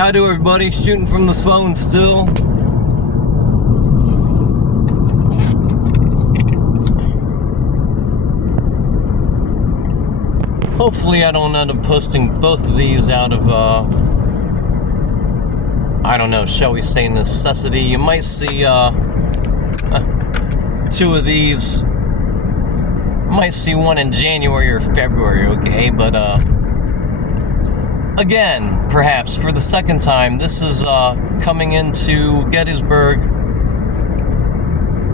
How do everybody? Shooting from this phone still. Hopefully I don't end up posting both of these out of, I don't know, shall we say necessity. You might see, two of these. You might see one in January or February, okay? But, again, perhaps for the second time, this is, coming into Gettysburg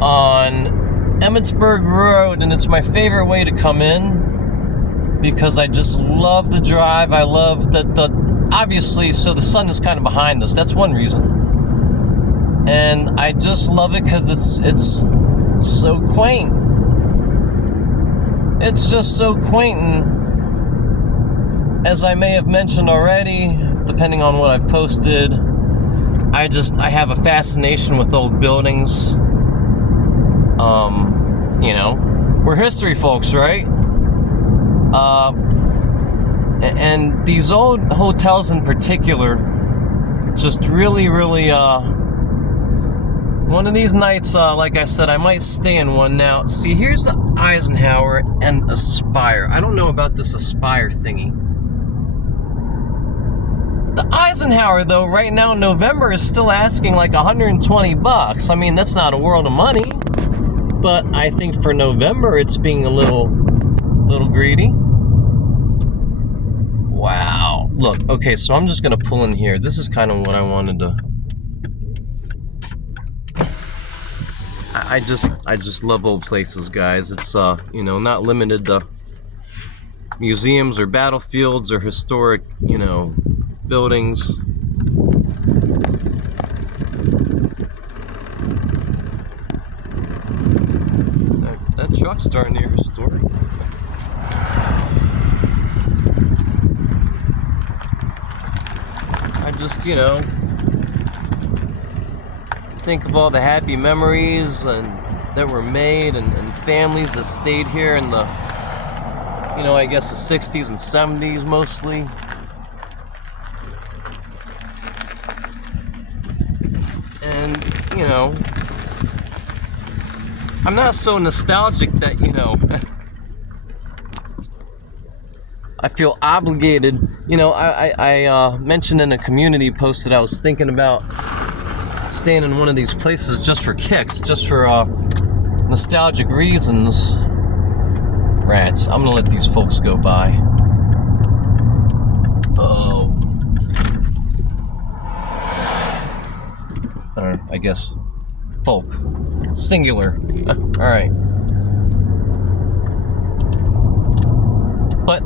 on Emmitsburg Road, and it's my favorite way to come in. Because I just love the drive. I love the obviously, so the sun is kind of behind us. That's one reason. And I just love it because it's so quaint. It's just so quaint. And as I may have mentioned already, depending on what I've posted, I have a fascination with old buildings. You know, we're history folks, right? And these old hotels in particular, just really, one of these nights, like I said, I might stay in one. Now, see, here's the Eisenhower and Aspire. I don't know about this Aspire thingy. The Eisenhower, though, right now in November is still asking like $120. I mean, that's not a world of money, but I think for November it's being a little greedy. Wow. Look, okay, so I'm just gonna pull in here. This is kind of what I wanted to. I just love old places, guys. It's you know, not limited to museums or battlefields or historic, you know, buildings. That truck's darn near historic. I just, you know, think of all the happy memories that were made and families that stayed here in the, you know, I guess the 60s and 70s mostly. And, you know, I'm not so nostalgic that, you know, I feel obligated. You know, I mentioned in a community post that I was thinking about staying in one of these places just for kicks, just for nostalgic reasons. Rats, I'm gonna let these folks go by. Oh. I guess folk. Singular. Alright. But,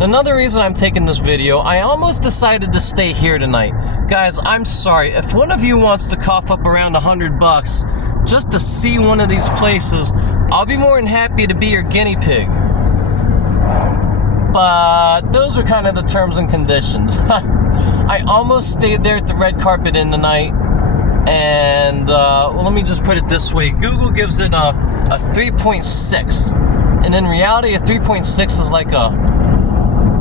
another reason I'm taking this video, I almost decided to stay here tonight. Guys, I'm sorry. If one of you wants to cough up around $100 just to see one of these places, I'll be more than happy to be your guinea pig. But those are kind of the terms and conditions. I almost stayed there at the Red Carpet Inn tonight. And, well, let me just put it this way. Google gives it a 3.6. And in reality, a 3.6 is like a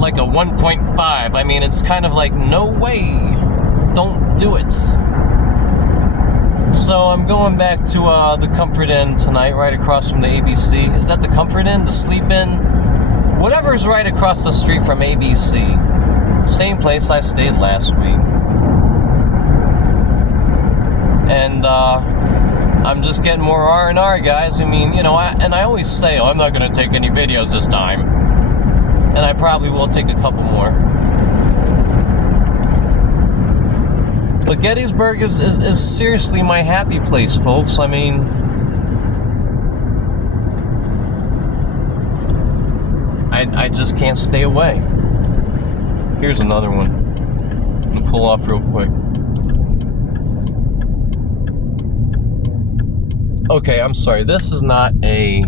1.5. I mean, it's kind of like, no way, don't do it. So I'm going back to the Comfort Inn tonight, right across from the ABC. Is that the Comfort Inn, the Sleep Inn? Whatever's right across the street from ABC. Same place I stayed last week. And I'm just getting more R&R, guys. I mean, you know, I always say, oh, I'm not going to take any videos this time. And I probably will take a couple more. But Gettysburg is seriously my happy place, folks. I mean, I just can't stay away. Here's another one. I'm going to pull off real quick. Okay, I'm sorry. This is not a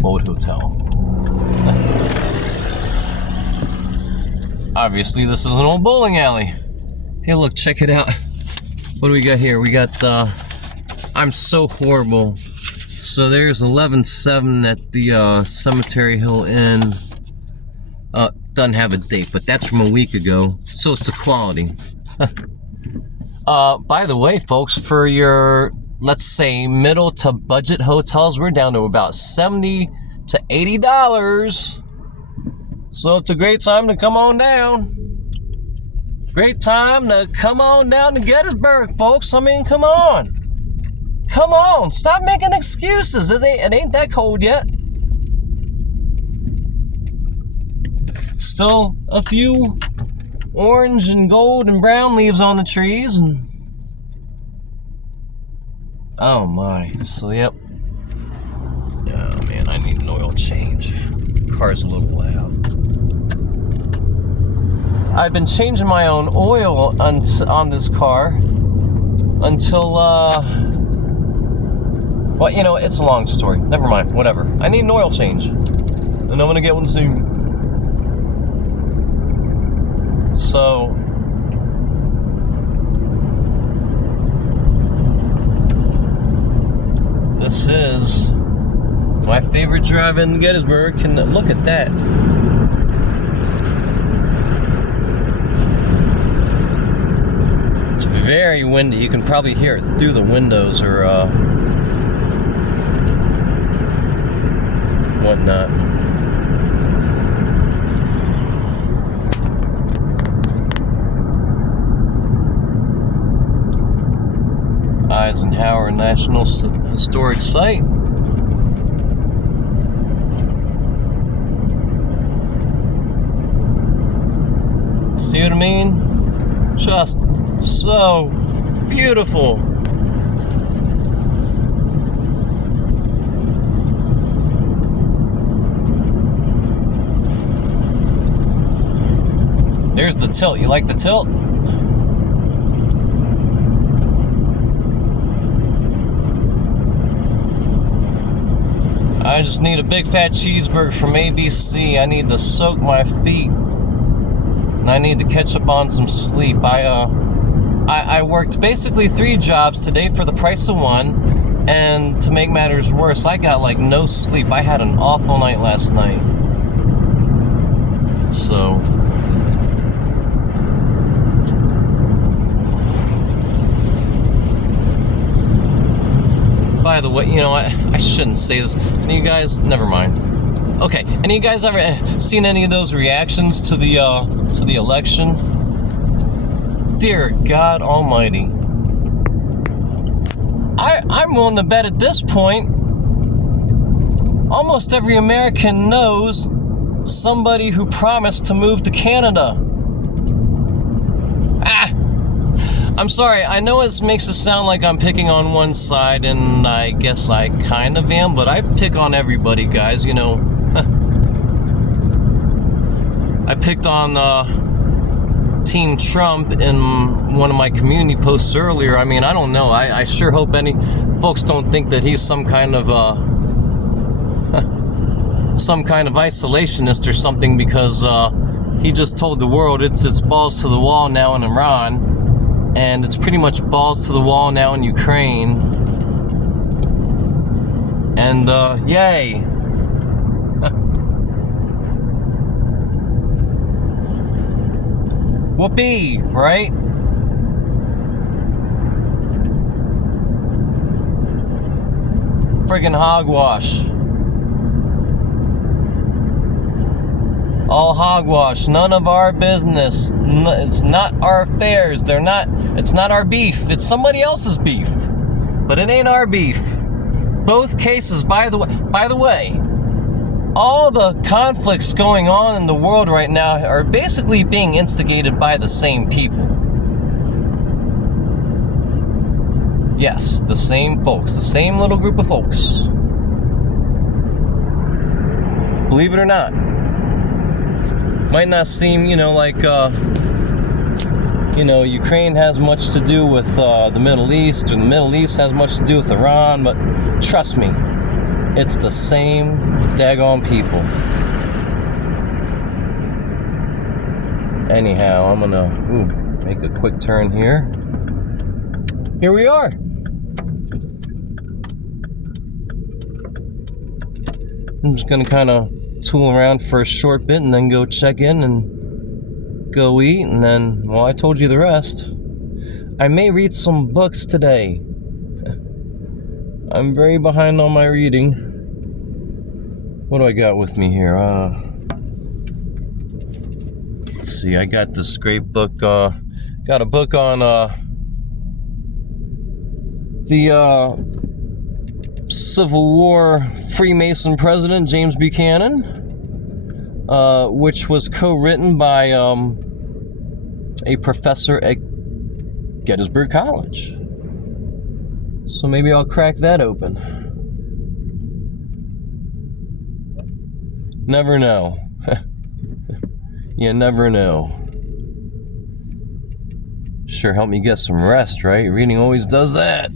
boat hotel. Obviously, this is an old bowling alley. Hey, look, check it out. What do we got here? We got, I'm so horrible. So there's 11-7 at the Cemetery Hill Inn. doesn't have a date, but that's from a week ago, so it's the quality. By the way, folks, for your, let's say, middle to budget hotels, we're down to about $70 to $80. So it's a great time to come on down. Great time to come on down to Gettysburg, folks. I mean, come on. Come on. Stop making excuses. It ain't that cold yet. Still a few orange and gold and brown leaves on the trees. And oh my. So, yep. Oh, man, I need an oil change. Car's a little loud. I've been changing my own oil on this car until, well, you know, it's a long story. Never mind, whatever. I need an oil change, and I'm gonna get one soon. So, this is my favorite drive in Gettysburg. And look at that. It's very windy. You can probably hear it through the windows or whatnot. Eisenhower National Historic Site. See what I mean? Just so beautiful. There's the tilt. You like the tilt? I just need a big fat cheeseburger from ABC. I need to soak my feet. And I need to catch up on some sleep. I worked basically 3 jobs today for the price of 1. And to make matters worse, I got like no sleep. I had an awful night last night. So... by the way, you know, I shouldn't say this. Any of you guys, never mind. Okay, any of you guys ever seen any of those reactions to the election? Dear God Almighty. I'm willing to bet at this point, almost every American knows somebody who promised to move to Canada. I'm sorry, I know it makes it sound like I'm picking on one side, and I guess I kind of am, but I pick on everybody, guys, you know. I picked on Team Trump in one of my community posts earlier. I mean, I don't know. I sure hope any folks don't think that he's some kind of isolationist or something, because he just told the world it's balls to the wall now in Iran. And it's pretty much balls to the wall now in Ukraine. And, yay. Whoopee, right? Friggin' hogwash. All hogwash, none of our business. It's not our affairs. It's not our beef. It's somebody else's beef. But it ain't our beef. Both cases, by the way, all the conflicts going on in the world right now are basically being instigated by the same people. Yes, the same folks, the same little group of folks. Believe it or not. Might not seem, you know, like, Ukraine has much to do with the Middle East, or the Middle East has much to do with Iran, but trust me, it's the same daggone people. Anyhow, I'm gonna make a quick turn here. Here we are. I'm just gonna kind of tool around for a short bit and then go check in and go eat, and then, well, I told you the rest. I may read some books today. I'm very behind on my reading. What do I got with me here? Let's see, I got this great book, got a book on the Civil War Freemason president, James Buchanan, which was co-written by a professor at Gettysburg College. So maybe I'll crack that open. Never know. You never know. Sure help me get some rest, right? Reading always does that.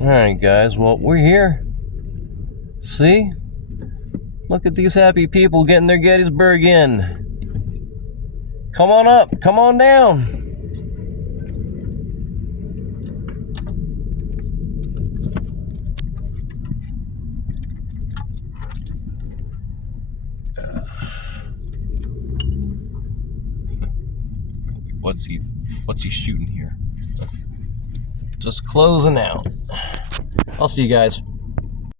Alright, guys. Well, we're here. See? Look at these happy people getting their Gettysburg in. Come on up. Come on down. What's he shooting here? Just closing out. I'll see you guys.